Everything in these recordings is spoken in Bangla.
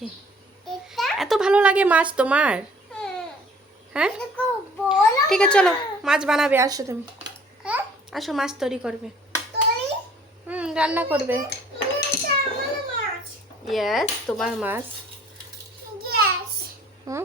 আছে। এত ভালো লাগে মাছ তোমার? হ্যাঁ? ঠিক আছে চলো মাছ। বানাবে আসো তুমি। আসো মাছ তৈরি করবে। হুম রান্না করবে। ইয়েস তোমার মাছ। হুম?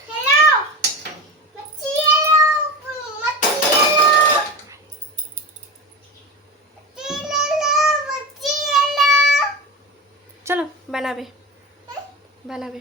চলো বানাবে। বানাবে।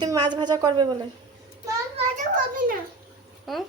তুমি মাছ ভাজা করবে বলে। মাছ ভাজা করবে না। হুম?